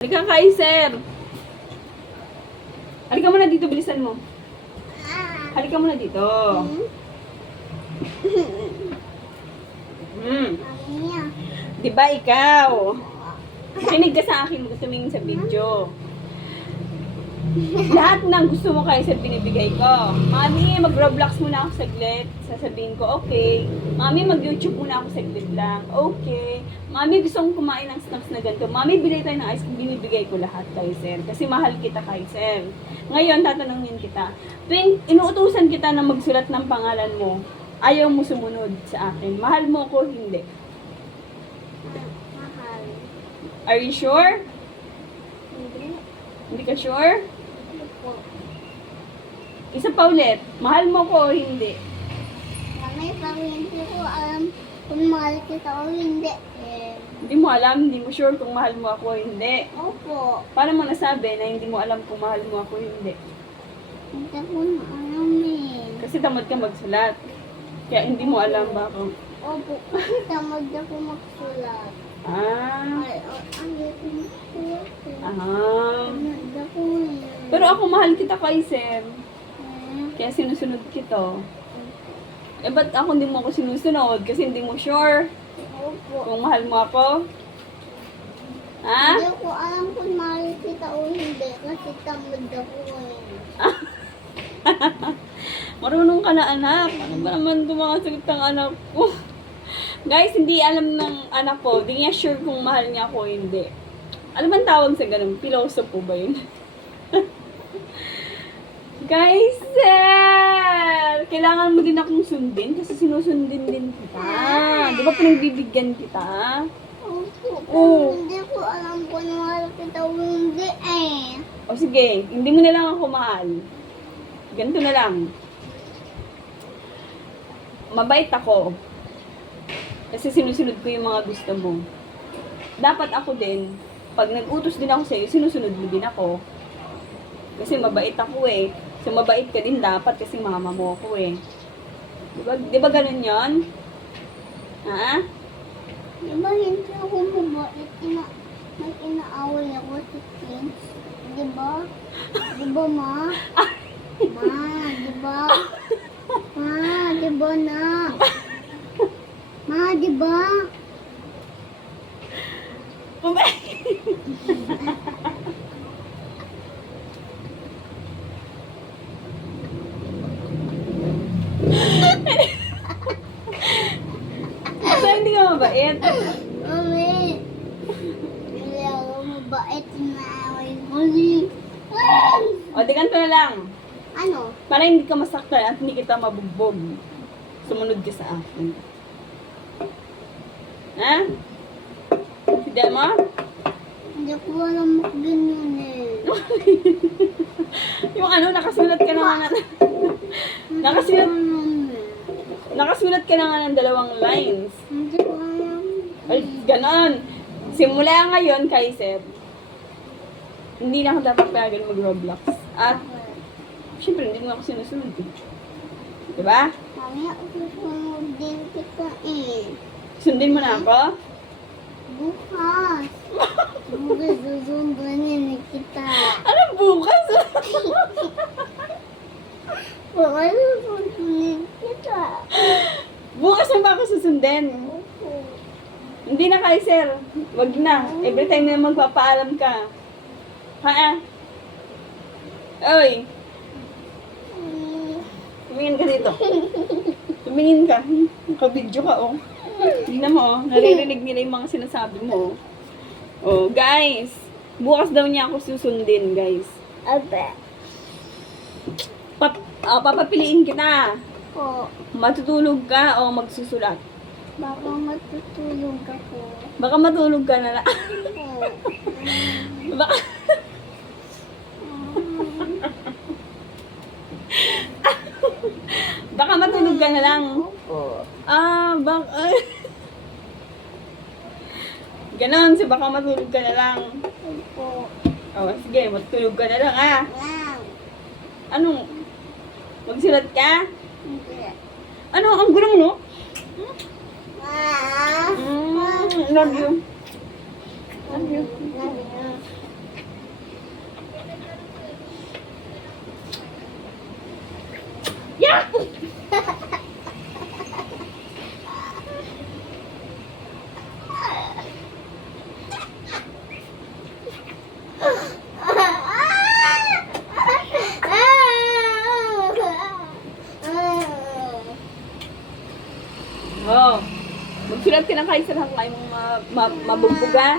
Halika, Kaiser. Halika muna dito, bilisan mo. Halika muna dito. Diba ikaw? Makinig ka sa akin, gusto tumingin sa video. Lahat ng gusto mo, Kaiser, binibigay ko. Mami, mag-Roblox muna ako saglit. Sasabihin ko, okay. Mami, mag-YouTube muna ako saglit lang. Okay. Mami, gusto kong kumain ng snacks na ganito. Mami, bilhin tayo ng ice cream. Binibigay ko lahat, Kaiser. Kasi mahal kita, Kaiser. Ngayon, tatanungin kita. Tuwing inuutusan kita na magsulat ng pangalan mo, ayaw mo sumunod sa akin. Mahal mo ko, hindi. Mahal. Are you sure? Hindi. Hindi ka sure? Po. Isa pa ulit. Mahal mo ko o hindi? Mami, parang hindi ko alam kung mahal kita o hindi. Hindi mo alam, hindi mo sure kung mahal mo ako o hindi. Opo. Paano mo nasabi na hindi mo alam kung mahal mo ako o hindi? Hindi ko na alam eh. Kasi tamad ka magsulat. Kaya hindi mo alam ba ako. Opo, kasi tamad ako magsulat. Ah. Ay, ko magsulat eh. Tamad ako eh. Pero ako mahal kita, Kaiser. Eh, Kaya sinusunod kita. Eh, ba't ako hindi mo ako sinusunod? Kasi hindi mo sure Opo. kung mahal mo ako? Ha? Hindi ko alam kung mahal kita o hindi kasi tamad ako eh. Marunong ka na, anak. Ano ba naman ito mga sagot ng anak ko? Guys, hindi alam ng anak ko. Hindi niya sure kung mahal niya ako o hindi. Ano bang tawag sa ganun? Philosophy ba yun? Guys, sir! Kailangan mo din akong sundin kasi sinusundin din kita. Di ba pinagbibigyan kita? Opo, Oo. hindi ko alam kung mahal kita o hindi eh. O sige, hindi mo na lang ako mahal. Ganito na lang. Mabait ako. Kasi sinusunod ko yung mga gusto mo. Dapat ako din, pag nag-utos din ako sa'yo, sinusunod mo din ako. Kasi mabait ako eh. So mabait ka din dapat kasi mama mo ako eh. Di ba ganun yun? Ha? Di ba hindi ako mabait? May inaaway ako sa kids. Di ba? Di ba, ma? Ma, di ba? Ma, di ba na? Ma, di ba? So hindi ka mabait? Mami, hindi ako mabait na away ko ni. O di ganito na lang. Ano? Para hindi ka masaktan at hindi kita mabugbog. Sumunod ka sa akin. Ha? Sige mo? Hindi ko alam ganyan eh. Yung ano, nakasulat ka na nga nakasulat, nakasulat ka na nga ng 2 lines. Hindi ko alam. Ay, ganon. Simula ngayon, Kaiser, hindi na ako dapat payagan mag-Roblox. At, syempre, hindi mo ako sinusunod. Diba? Mami, ako susunod din kita eh. Sundin mo na ako? Bukas. Bukas susundunin kita. Ano bukas? Bukas susundunin kita. Bukas na ba ako susundin? Opo. Hindi na, Kaiser. Wag na. Every time na magpapaalam ka. Ha? Oy, tumingin ka dito. Tumingin ka. Nakabidyo ka, oh. Tingnan mo, oh. Naririnig nila yung mga sinasabi mo. Oh, guys. Bukas daw niya ako susundin, guys. Abe. Papapiliin kita. Po. Matutulog ka o magsusulat. Baka matutulog ako. Baka matulog ka na lang. Po. Baka... Baka matulog ka na lang. Opo. Ay. Ganon, so baka matulog ka na lang. Opo. Oh, sige, matulog ka na lang, ah. Wow. Anong? Magsulat ka? Hindi. Ano? Ang gulo mo, no? Ah. Love you. Love you. Love you. Oh. Magsulat ka ng kahit sa lang mong mabumbuga.